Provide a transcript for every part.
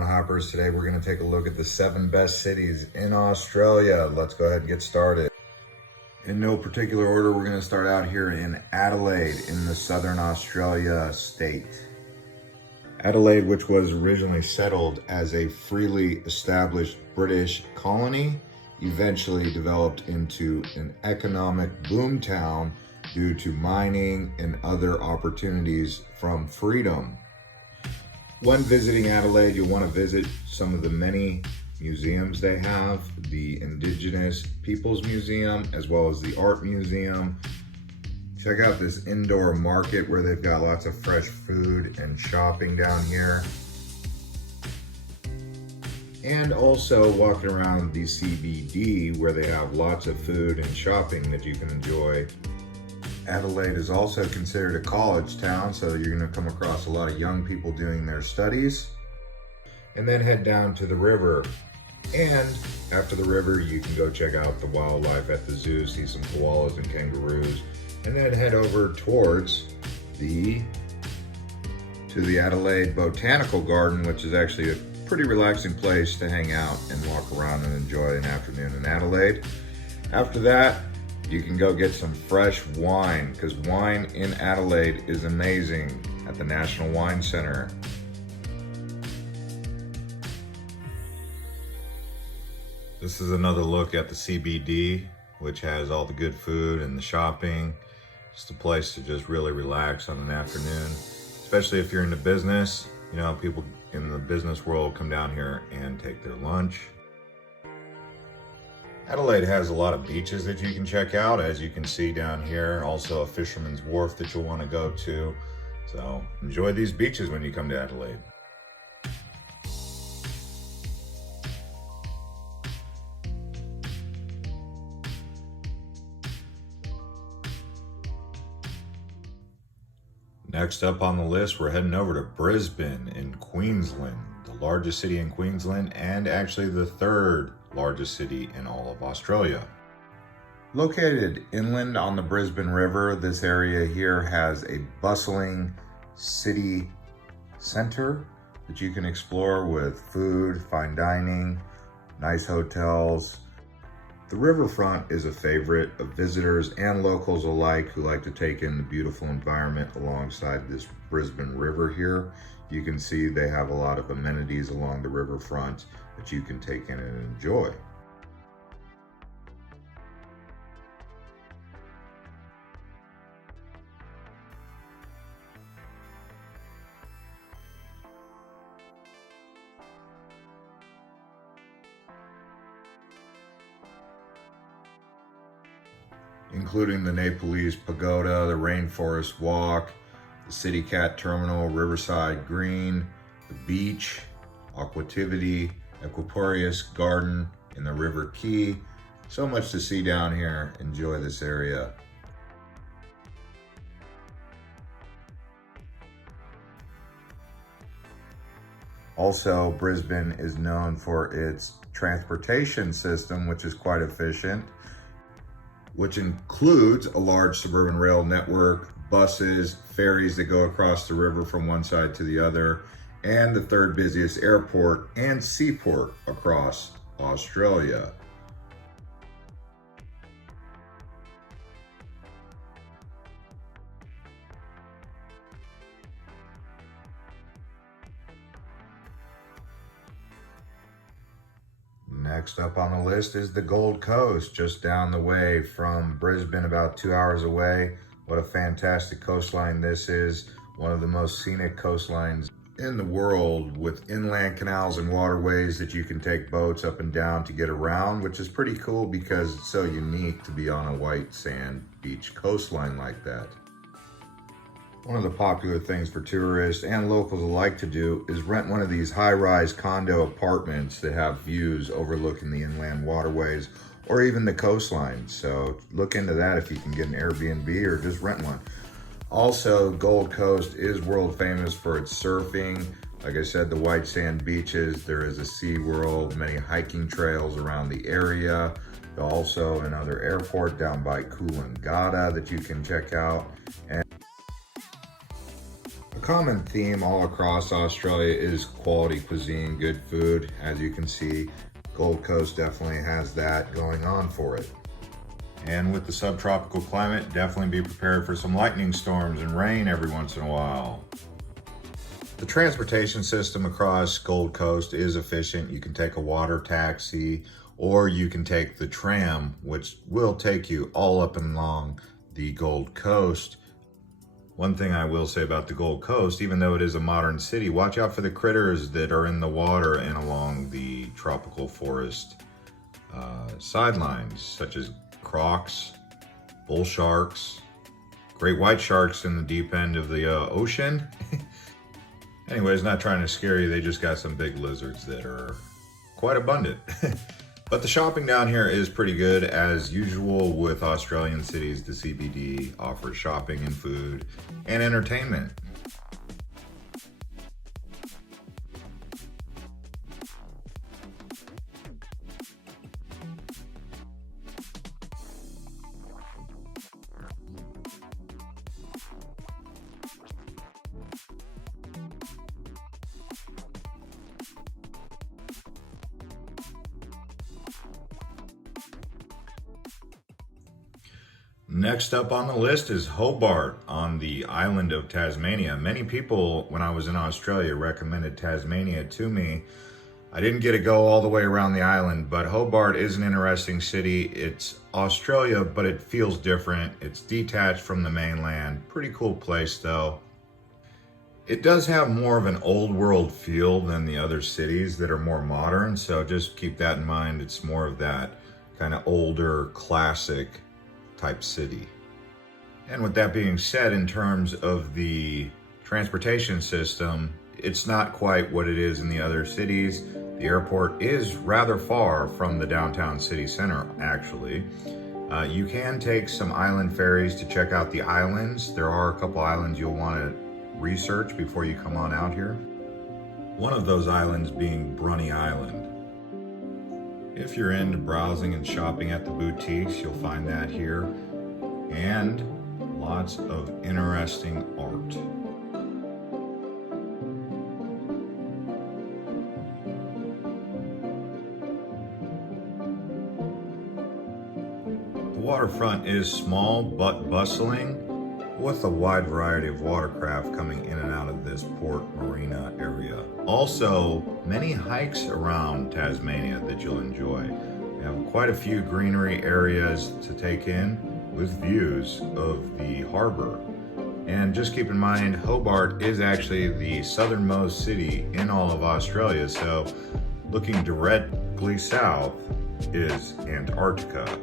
on, Hoppers? Today we're going to take a look at the 7 best cities in Australia. Let's go ahead and get started. In no particular order, we're going to start out here in Adelaide in the southern Australia state. Adelaide, which was originally settled as a freely established British colony, eventually developed into an economic boomtown due to mining and other opportunities from freedom. When visiting Adelaide, you'll want to visit some of the many museums they have, the Indigenous Peoples Museum, as well as the Art Museum. Check out this indoor market where they've got lots of fresh food and shopping down here. And also walking around the CBD where they have lots of food and shopping that you can enjoy. Adelaide is also considered a college town, so you're going to come across a lot of young people doing their studies. And then head down to the river. And after the river, you can go check out the wildlife at the zoo, see some koalas and kangaroos, and then head over towards the Adelaide Botanical Garden, which is actually a pretty relaxing place to hang out and walk around and enjoy an afternoon in Adelaide. After that, you can go get some fresh wine, because wine in Adelaide is amazing at the National Wine Centre. This is another look at the CBD, which has all the good food and the shopping. Just a place to just really relax on an afternoon, especially if you're into business. You know, people in the business world come down here and take their lunch. Adelaide has a lot of beaches that you can check out, as you can see down here. Also a fisherman's wharf that you'll want to go to. So enjoy these beaches when you come to Adelaide. Next up on the list, we're heading over to Brisbane in Queensland, the largest city in Queensland and actually the 3rd largest city in all of Australia. Located inland on the Brisbane River, this area here has a bustling city center that you can explore with food, fine dining, nice hotels. The riverfront is a favorite of visitors and locals alike who like to take in the beautiful environment alongside this Brisbane River here. You can see they have a lot of amenities along the riverfront that you can take in and enjoy. Including the Nepalese Pagoda, the Rainforest Walk, the City Cat Terminal, Riverside Green, the beach, Aquativity, Equiporius Garden in the River Quay. So much to see down here. Enjoy this area. Also, Brisbane is known for its transportation system, which is quite efficient, which includes a large suburban rail network, buses, ferries that go across the river from one side to the other, and the 3rd busiest airport and seaport across Australia. Next up on the list is the Gold Coast, just down the way from Brisbane, about 2 hours away. What a fantastic coastline this is. One of the most scenic coastlines in the world, with inland canals and waterways that you can take boats up and down to get around, which is pretty cool because it's so unique to be on a white sand beach coastline like that. One of the popular things for tourists and locals alike to do is rent one of these high-rise condo apartments that have views overlooking the inland waterways or even the coastline. So look into that if you can get an Airbnb or just rent one. Also, Gold Coast is world famous for its surfing. Like I said, the white sand beaches, there is a Sea World, many hiking trails around the area. Also another airport down by Coolangatta that you can check out. And common theme all across Australia is quality cuisine, good food. As you can see, Gold Coast definitely has that going on for it. And with the subtropical climate, definitely be prepared for some lightning storms and rain every once in a while. The transportation system across Gold Coast is efficient. You can take a water taxi or you can take the tram, which will take you all up and along the Gold Coast. One thing I will say about the Gold Coast, even though it is a modern city, watch out for the critters that are in the water and along the tropical forest sidelines, such as crocs, bull sharks, great white sharks in the deep end of the ocean. Anyways, not trying to scare you, they just got some big lizards that are quite abundant. But the shopping down here is pretty good. As usual with Australian cities, the CBD offers shopping and food and entertainment. Next up on the list is Hobart on the island of Tasmania. Many people, when I was in Australia, recommended Tasmania to me. I didn't get to go all the way around the island, but Hobart is an interesting city. It's Australia, but it feels different. It's detached from the mainland. Pretty cool place though. It does have more of an old world feel than the other cities that are more modern, so just keep that in mind. It's more of that kind of older, classic type city. And with that being said, in terms of the transportation system, it's not quite what it is in the other cities. The airport is rather far from the downtown city center, actually. You can take some island ferries to check out the islands. There are a couple islands you'll want to research before you come on out here. One of those islands being Bruny Island. If you're into browsing and shopping at the boutiques, you'll find that here, and lots of interesting art. The waterfront is small but bustling, with a wide variety of watercraft coming in and out of this port marina area. Also, many hikes around Tasmania that you'll enjoy. We have quite a few greenery areas to take in with views of the harbor. And just keep in mind, Hobart is actually the southernmost city in all of Australia, so looking directly south is Antarctica.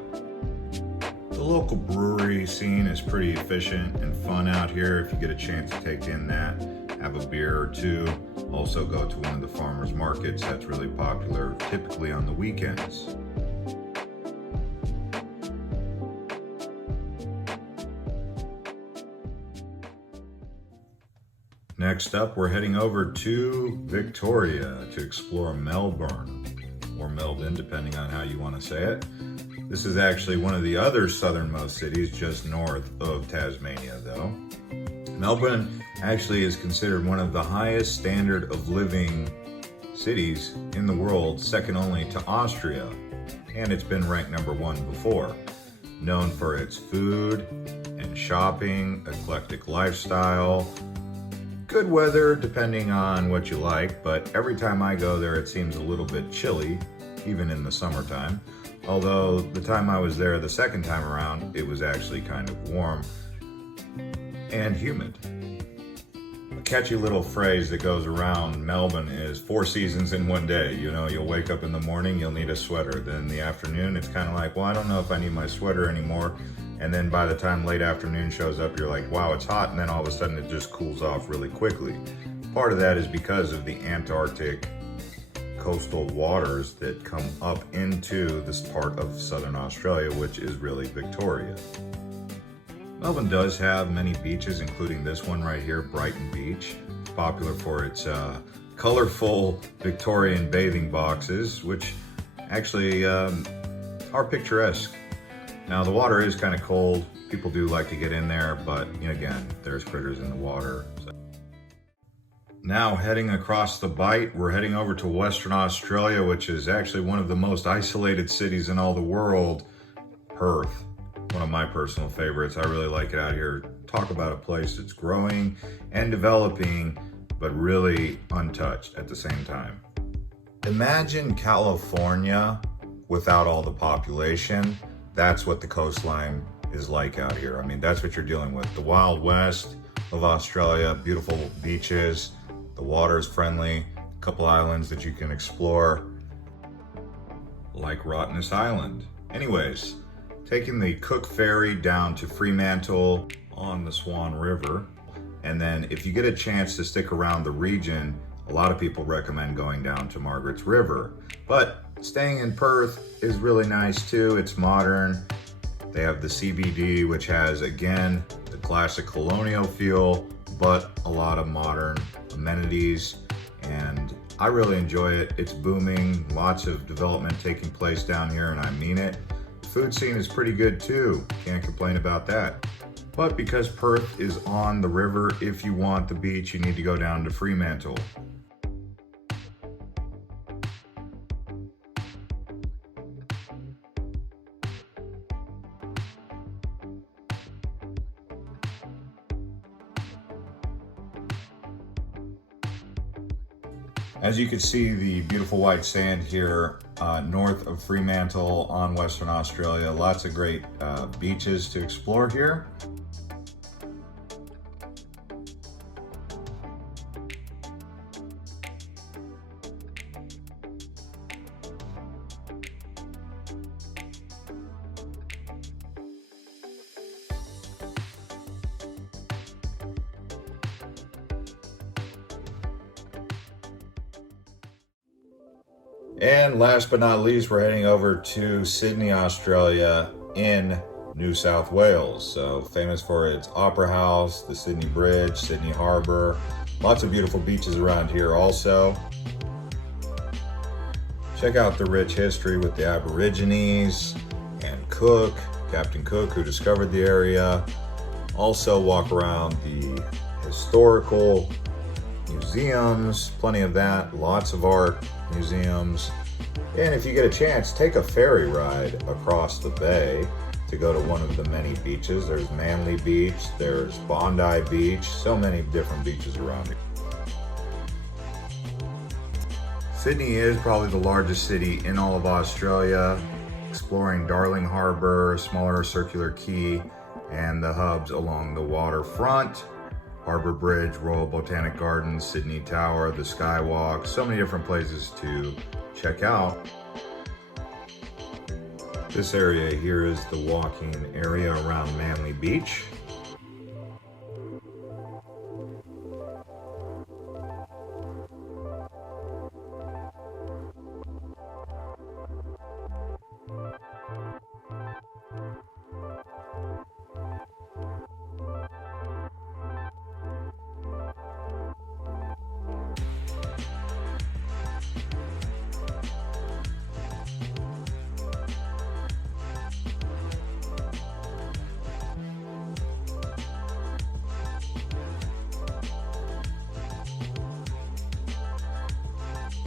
The local brewery scene is pretty efficient and fun out here if you get a chance to take in that, have a beer or two. Also go to one of the farmers markets that's really popular, typically on the weekends. Next up, we're heading over to Victoria to explore Melbourne, or Melbourne, depending on how you want to say it. This is actually one of the other southernmost cities just north of Tasmania though. Melbourne actually is considered one of the highest standard of living cities in the world, second only to Austria, and it's been ranked #1 before. Known for its food and shopping, eclectic lifestyle, good weather depending on what you like, but every time I go there it seems a little bit chilly, even in the summertime. Although the time I was there the second time around, it was actually kind of warm and humid. A catchy little phrase that goes around Melbourne is 4 seasons in one day. You know, you'll wake up in the morning, you'll need a sweater. Then in the afternoon, it's kind of like, well, I don't know if I need my sweater anymore. And then by the time late afternoon shows up, you're like, wow, it's hot. And then all of a sudden it just cools off really quickly. Part of that is because of the Antarctic coastal waters that come up into this part of southern Australia, which is really Victoria. Melbourne does have many beaches, including this one right here, Brighton Beach. It's popular for its colorful Victorian bathing boxes, which actually are picturesque. Now the water is kind of cold. People do like to get in there, but again, there's critters in the water. So. Now heading across the Bight, we're heading over to Western Australia, which is actually one of the most isolated cities in all the world, Perth. One of my personal favorites. I really like it out here. Talk about a place that's growing and developing, but really untouched at the same time. Imagine California without all the population. That's what the coastline is like out here. I mean, that's what you're dealing with. The Wild West of Australia, beautiful beaches. The water is friendly, a couple islands that you can explore, like Rottnest Island. Anyways, taking the Cook Ferry down to Fremantle on the Swan River. And then if you get a chance to stick around the region, a lot of people recommend going down to Margaret's River. But staying in Perth is really nice too. It's modern. They have the CBD, which has, again, the classic colonial feel, but a lot of modern amenities, and I really enjoy it. It's booming, lots of development taking place down here, and I mean it. The food scene is pretty good too, can't complain about that. But because Perth is on the river, if you want the beach, you need to go down to Fremantle. As you can see, the beautiful white sand here north of Fremantle on Western Australia. Lots of great beaches to explore here. And last but not least, we're heading over to Sydney, Australia in New South Wales. So famous for its Opera House, the Sydney Bridge, Sydney Harbor. Lots of beautiful beaches around here also. Check out the rich history with the Aborigines and Cook, Captain Cook, who discovered the area. Also walk around the historical museums, plenty of that, lots of art museums. And if you get a chance, take a ferry ride across the bay to go to one of the many beaches. There's Manly Beach, there's Bondi Beach, so many different beaches around here. Sydney is probably the largest city in all of Australia, exploring Darling Harbour, smaller circular quay, and the hubs along the waterfront. Harbour Bridge, Royal Botanic Gardens, Sydney Tower, the Skywalk, so many different places to check out. This area here is the walking area around Manly Beach.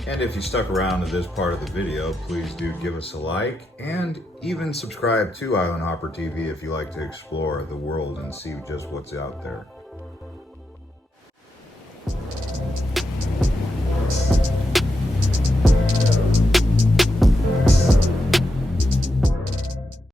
And if you stuck around to this part of the video, please do give us a like and even subscribe to Island Hopper TV if you like to explore the world and see just what's out there.